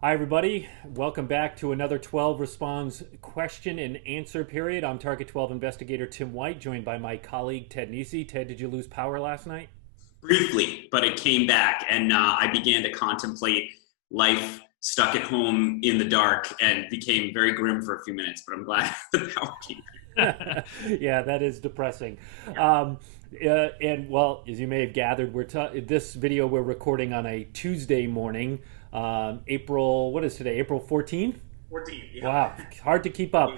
Hi, everybody. Welcome back to another 12 Responds question and answer period. I'm Target 12 investigator Tim White, joined by my colleague Ted Nesi. Ted, did you lose power last night? Briefly, but it came back, and I began to contemplate life stuck at home in the dark, and became very grim for a few minutes. But I'm glad the power came back. Yeah, that is depressing. And well, as you may have gathered, this video we're recording on a Tuesday morning, April. What is today? April 14th. 14. Yeah. Wow, hard to keep up.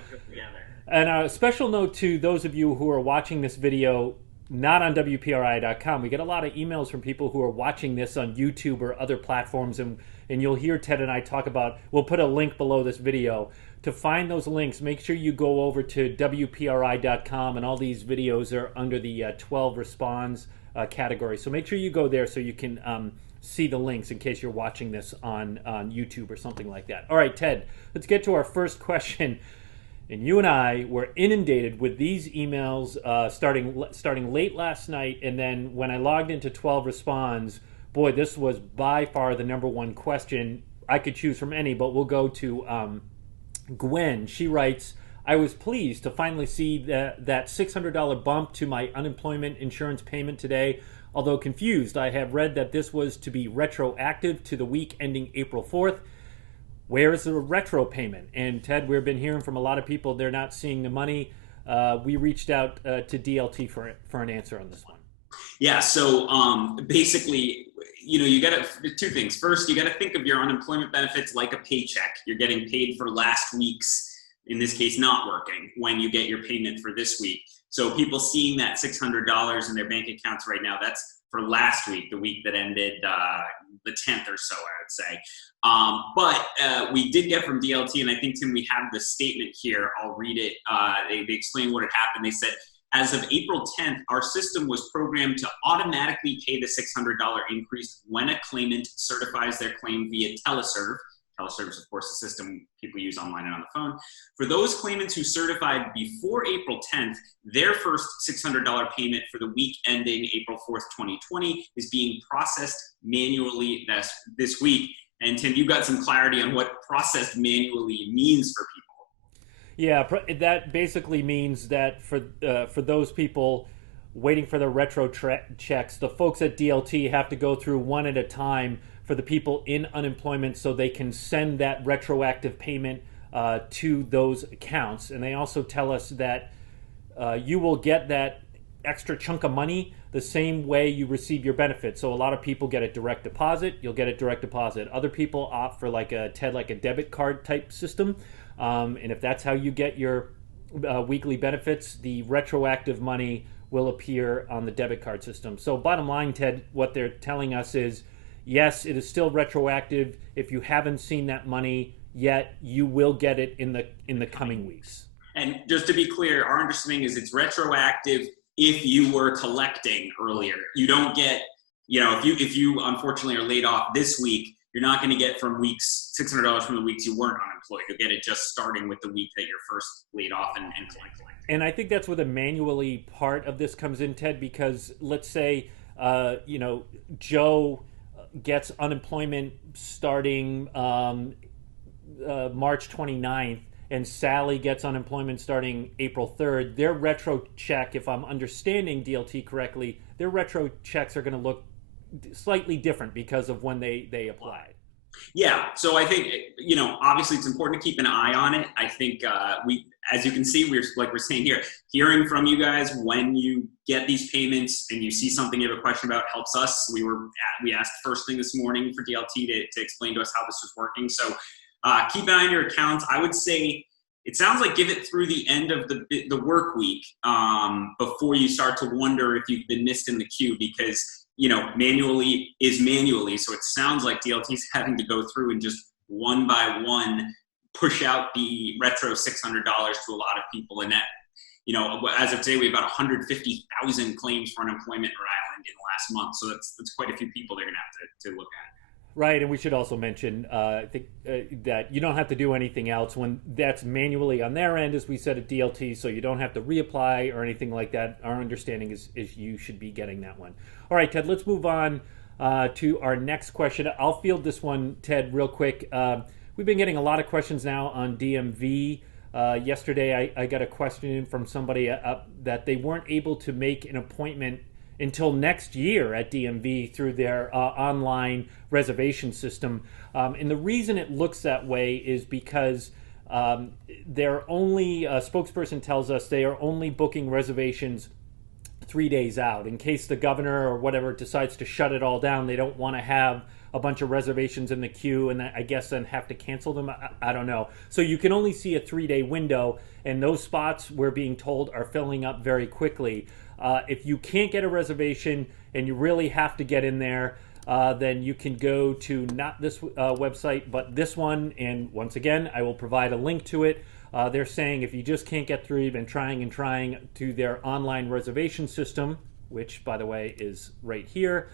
And a special note to those of you who are watching this video not on WPRI.com. We get a lot of emails from people who are watching this on YouTube or other platforms, and you'll hear Ted and I talk about, we'll put a link below this video. To find those links, make sure you go over to WPRI.com, and all these videos are under the 12 Responds category. So make sure you go there so you can see the links in case you're watching this on YouTube or something like that. All right, Ted, let's get to our first question. And you and I were inundated with these emails starting late last night, and then when I logged into 12 Responds, boy, this was by far the number one question. I could choose from any, but we'll go to Gwen. She writes, I was pleased to finally see that $600 bump to my unemployment insurance payment today. Although confused, I have read that this was to be retroactive to the week ending April 4th. Where is the retro payment? And Ted, we've been hearing from a lot of people they're not seeing the money. We reached out to DLT for an answer on this one. Yeah. So basically, you got to two things. First, you got to think of your unemployment benefits like a paycheck. You're getting paid for last week's, in this case, not working when you get your payment for this week. So people seeing that $600 in their bank accounts right now, that's for last week, the week that ended the 10th or so, I would say. But we did get from DLT, and I think, Tim, we have the statement here. I'll read it. They explained what had happened. They said, as of April 10th, our system was programmed to automatically pay the $600 increase when a claimant certifies their claim via teleserve. Teleserve is, of course, a system people use online and on the phone. For those claimants who certified before April 10th, their first $600 payment for the week ending April 4th, 2020 is being processed manually this week. And Tim, you got some clarity on what processed manually means for people. Yeah, that basically means that for those people waiting for the retro checks, the folks at DLT have to go through one at a time for the people in unemployment so they can send that retroactive payment to those accounts. And they also tell us that you will get that extra chunk of money the same way you receive your benefits. So a lot of people get a direct deposit. You'll get a direct deposit. Other people opt for like a debit card type system. And if that's how you get your weekly benefits, the retroactive money will appear on the debit card system. So bottom line, Ted, what they're telling us is, yes, it is still retroactive. If you haven't seen that money yet, you will get it in the coming weeks. And just to be clear, our understanding is it's retroactive if you were collecting earlier. You don't get, if you unfortunately are laid off this week, you're not going to get from weeks $600 from the weeks you weren't unemployed. You'll get it just starting with the week that you're first laid off and collecting. And I think that's where the manually part of this comes in, Ted, because let's say, Joe gets unemployment starting March 29th, and Sally gets unemployment starting April 3rd. Their retro check, if I'm understanding DLT correctly, their retro checks are going to look slightly different because of when they applied. Yeah, so I think, obviously it's important to keep an eye on it. I think as you can see, we're saying here, hearing from you guys when you get these payments and you see something you have a question about helps us. We asked first thing this morning for DLT to explain to us how this was working. So keep an eye on your accounts. I would say it sounds like give it through the end of the work week before you start to wonder if you've been missed in the queue, because manually is manually. So it sounds like DLT is having to go through and just one by one push out the retro $600 to a lot of people. And that, as of today, we have about 150,000 claims for unemployment in Rhode Island in the last month. So that's quite a few people they're going to have to look at. Right, and we should also mention that you don't have to do anything else when that's manually on their end, as we said at DLT, so you don't have to reapply or anything like that. Our understanding is you should be getting that one. All right, Ted, let's move on to our next question. I'll field this one, Ted, real quick. We've been getting a lot of questions now on DMV. Yesterday, I got a question from somebody that they weren't able to make an appointment until next year at DMV through their online reservation system. And the reason it looks that way is because they're only, a spokesperson tells us they are only booking reservations 3 days out. In case the governor or whatever decides to shut it all down, they don't want to have a bunch of reservations in the queue and I guess then have to cancel them. I don't know. So you can only see a 3-day window, and those spots, we're being told, are filling up very quickly. If you can't get a reservation and you really have to get in there, then you can go to not this website, but this one. And once again, I will provide a link to it. They're saying if you just can't get through, you've been trying and trying, to their online reservation system, which, by the way, is right here.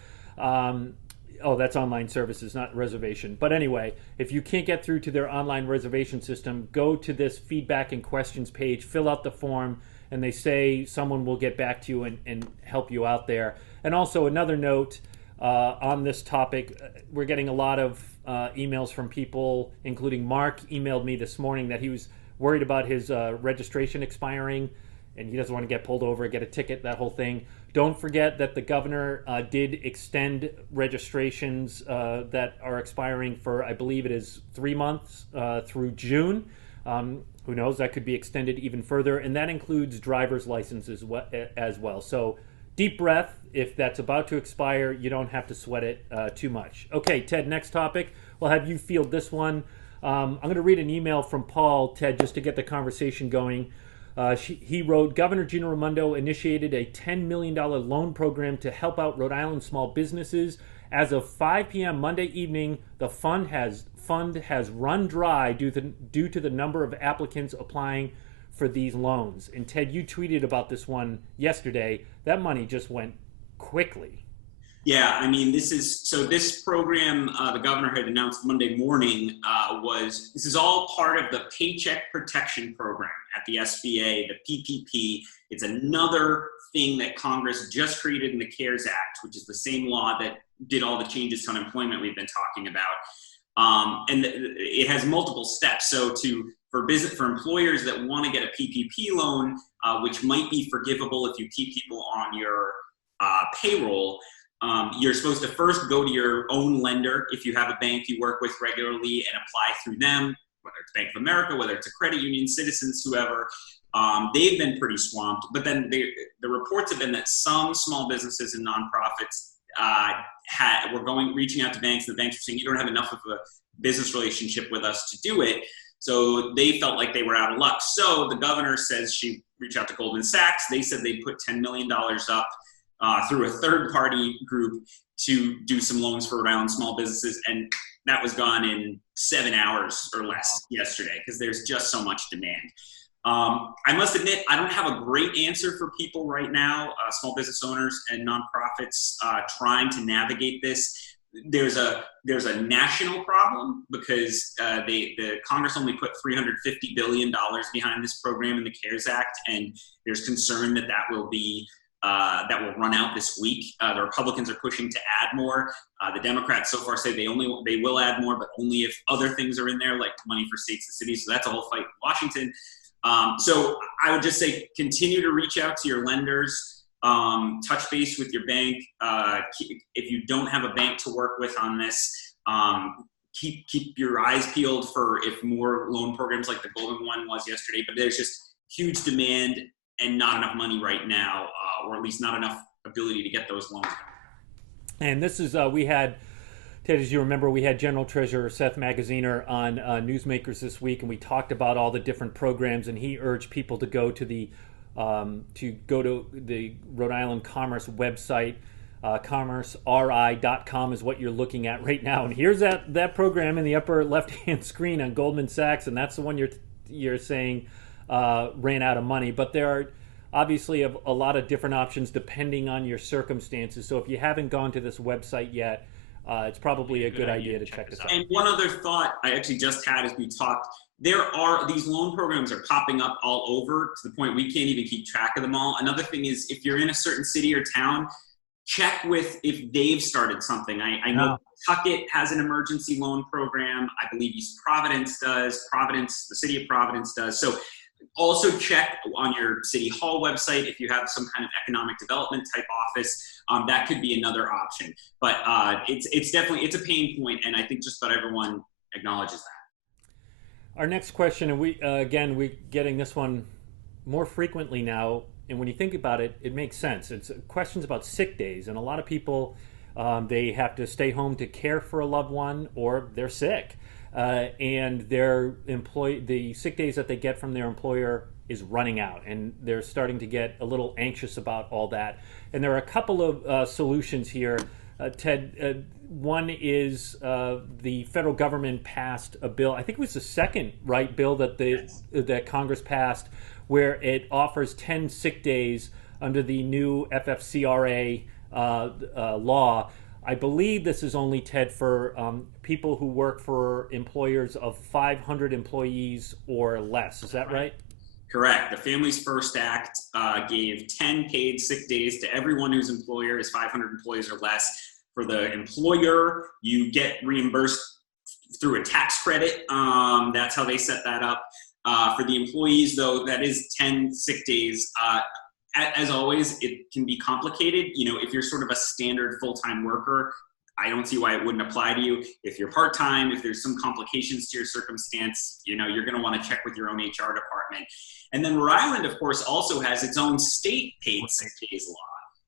Oh, that's online services, not reservation. But anyway, if you can't get through to their online reservation system, go to this feedback and questions page, fill out the form, and they say someone will get back to you and help you out there. And also another note on this topic, we're getting a lot of emails from people, including Mark emailed me this morning that he was worried about his registration expiring and he doesn't want to get pulled over, get a ticket, that whole thing. Don't forget that the governor did extend registrations that are expiring for, I believe it is 3 months through June. Who knows, that could be extended even further, and that includes driver's licenses as well. So deep breath. If that's about to expire, you don't have to sweat it too much. Okay, Ted, next topic. We'll have you field this one. I'm going to read an email from Paul, Ted, just to get the conversation going. He wrote, Governor Gina Raimondo initiated a $10 million loan program to help out Rhode Island small businesses. As of 5 p.m. Monday evening, the fund has run dry due to the number of applicants applying for these loans. And Ted, you tweeted about this one yesterday. That money just went quickly. Yeah, I mean, this program the governor had announced Monday morning this is all part of the Paycheck Protection Program at the SBA, the PPP. It's another thing that Congress just created in the CARES Act, which is the same law that did all the changes to unemployment we've been talking about. And it has multiple steps. So for employers that want to get a PPP loan, which might be forgivable if you keep people on your payroll, you're supposed to first go to your own lender if you have a bank you work with regularly and apply through them, whether it's Bank of America, whether it's a credit union, Citizens, whoever. They've been pretty swamped, but then the reports have been that some small businesses and nonprofits were reaching out to banks, and the banks were saying, you don't have enough of a business relationship with us to do it. So they felt like they were out of luck. So the governor says she reached out to Goldman Sachs. They said they put $10 million up through a third-party group to do some loans for Rhode Island small businesses, and that was gone in 7 hours or less yesterday because there's just so much demand. I must admit, I don't have a great answer for people right now, small business owners and nonprofits trying to navigate this. There's a national problem because the Congress only put $350 billion behind this program in the CARES Act, and there's concern that will run out this week. The Republicans are pushing to add more. The Democrats so far say they will add more, but only if other things are in there, like money for states and cities. So that's a whole fight in Washington. So I would just say continue to reach out to your lenders, touch base with your bank. If you don't have a bank to work with on this, keep your eyes peeled for if more loan programs like the Golden one was yesterday. But there's just huge demand and not enough money right now, or at least not enough ability to get those loans. And this is, we had, Ted, as you remember, we had General Treasurer Seth Magaziner on Newsmakers this week, and we talked about all the different programs, and he urged people to go to the Rhode Island Commerce website. CommerceRI.com is what you're looking at right now. And here's that program in the upper left-hand screen on Goldman Sachs, and that's the one you're saying ran out of money. But there are obviously a lot of different options depending on your circumstances. So if you haven't gone to this website yet, it's probably a good idea to check this out. And one other thought I actually just had as we talked, these loan programs are popping up all over to the point we can't even keep track of them all. Another thing is if you're in a certain city or town, check with if they've started something. I know Tuckett has an emergency loan program. I believe East Providence does. The city of Providence does. So also check on your city hall website if you have some kind of economic development type office. That could be another option. But it's definitely, it's a pain point, and I think just about everyone acknowledges that. Our next question, and we're getting this one more frequently now, and when you think about it, it makes sense. It's questions about sick days, and a lot of people, they have to stay home to care for a loved one, or they're sick, and the sick days that they get from their employer is running out, and they're starting to get a little anxious about all that. And there are a couple of solutions here, Ted. One is the federal government passed a bill. I think it was the second bill that Congress passed, where it offers 10 sick days under the new FFCRA law. I believe this is only, Ted, for people who work for employers of 500 employees or less. Is that right? Correct. The Families First Act gave 10 paid sick days to everyone whose employer is 500 employees or less. For the employer, you get reimbursed through a tax credit. That's how they set that up. For the employees, though, that is 10 sick days. As always, it can be complicated. If you're sort of a standard full-time worker, I don't see why it wouldn't apply to you. If you're part-time, if there's some complications to your circumstance, you're going to want to check with your own HR department. And then Rhode Island, of course, also has its own state paid sick days law,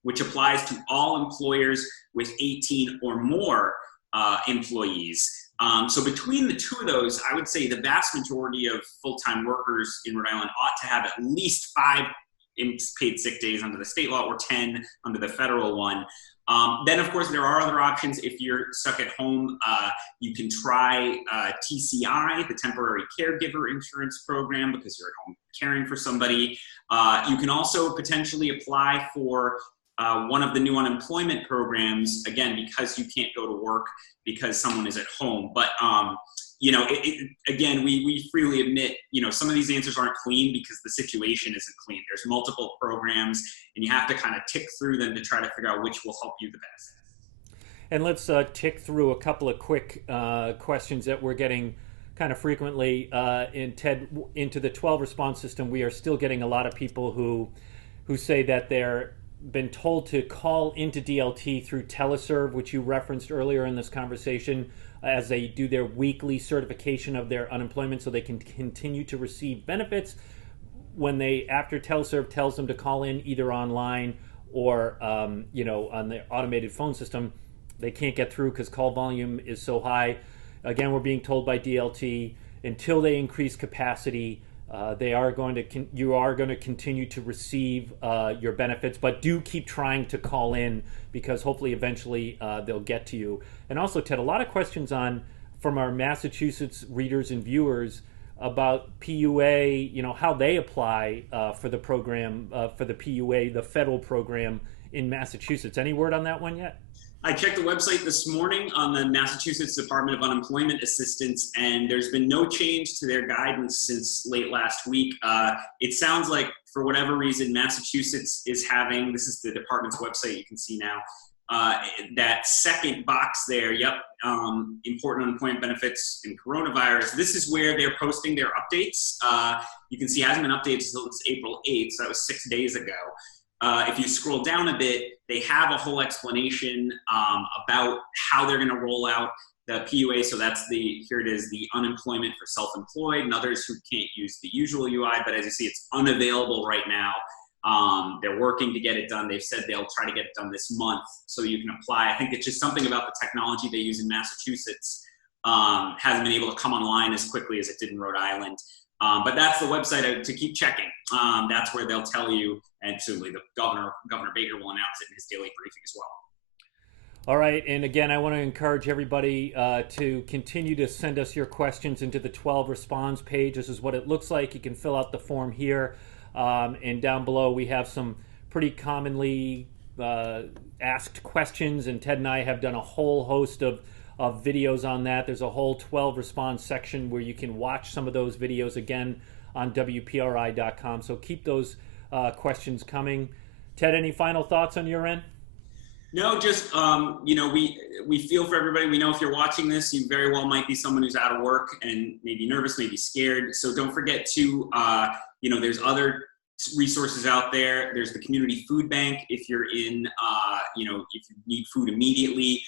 which applies to all employers with 18 or more employees. So between the two of those, I would say the vast majority of full-time workers in Rhode Island ought to have at least 5 paid sick days under the state law or 10 under the federal one. Then, of course, there are other options. If you're stuck at home, you can try TCI, the Temporary Caregiver Insurance Program, because you're at home caring for somebody. You can also potentially apply for one of the new unemployment programs, again, because you can't go to work because someone is at home. But, again, we freely admit, some of these answers aren't clean because the situation isn't clean. There's multiple programs, and you have to kind of tick through them to try to figure out which will help you the best. And let's tick through a couple of quick questions that we're getting kind of frequently. In Ted, into the 12 response system, we are still getting a lot of people who say that they're been told to call into DLT through teleserve, which you referenced earlier in this conversation, as they do their weekly certification of their unemployment so they can continue to receive benefits. When after teleserve tells them to call in either online or on the automated phone system, they can't get through because call volume is so high. Again, we're being told by DLT, until they increase capacity, you are going to continue to receive your benefits, but do keep trying to call in, because hopefully eventually they'll get to you. And also, Ted, a lot of questions from our Massachusetts readers and viewers about PUA, how they apply for the program, for the PUA, the federal program in Massachusetts. Any word on that one yet? I checked the website this morning on the Massachusetts Department of Unemployment Assistance, and there's been no change to their guidance since late last week. It sounds like, for whatever reason, Massachusetts is having, this is the department's website you can see now, that second box there, important unemployment benefits and coronavirus. This is where they're posting their updates. You can see it hasn't been updated since April 8th, so that was 6 days ago. If you scroll down a bit, they have a whole explanation about how they're going to roll out the PUA. So here it is, the unemployment for self-employed and others who can't use the usual UI. But as you see, it's unavailable right now. They're working to get it done. They've said they'll try to get it done this month so you can apply. I think it's just something about the technology they use in Massachusetts hasn't been able to come online as quickly as it did in Rhode Island. But that's the website to keep checking. That's where they'll tell you, and certainly the Governor Baker will announce it in his daily briefing as well. All right, and again, I want to encourage everybody to continue to send us your questions into the 12 response page. This is what it looks like. You can fill out the form here, and down below we have some pretty commonly asked questions, and Ted and I have done a whole host of videos on that. There's a whole 12 response section where you can watch some of those videos again on WPRI.com. So keep those questions coming. Ted, any final thoughts on your end? No, just you know, we feel for everybody. We know if you're watching this, you very well might be someone who's out of work and maybe nervous, maybe scared. So don't forget to you know, there's other resources out there. There's the community food bank if you're in you know, if you need food immediately.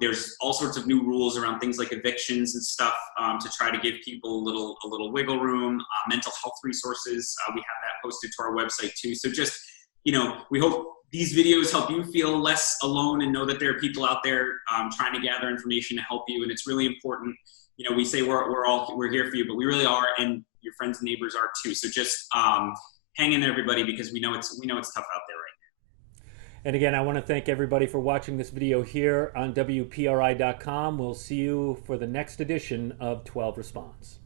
There's all sorts of new rules around things like evictions and stuff to try to give people a little wiggle room. Mental health resources, we have that posted to our website too. So just, you know, we hope these videos help you feel less alone and know that there are people out there trying to gather information to help you. And it's really important. You know, we say we're here for you, but we really are, and your friends and neighbors are too. So just hang in there, everybody, because we know it's tough out there right now. And again, I want to thank everybody for watching this video here on WPRI.com. We'll see you for the next edition of 12 Response.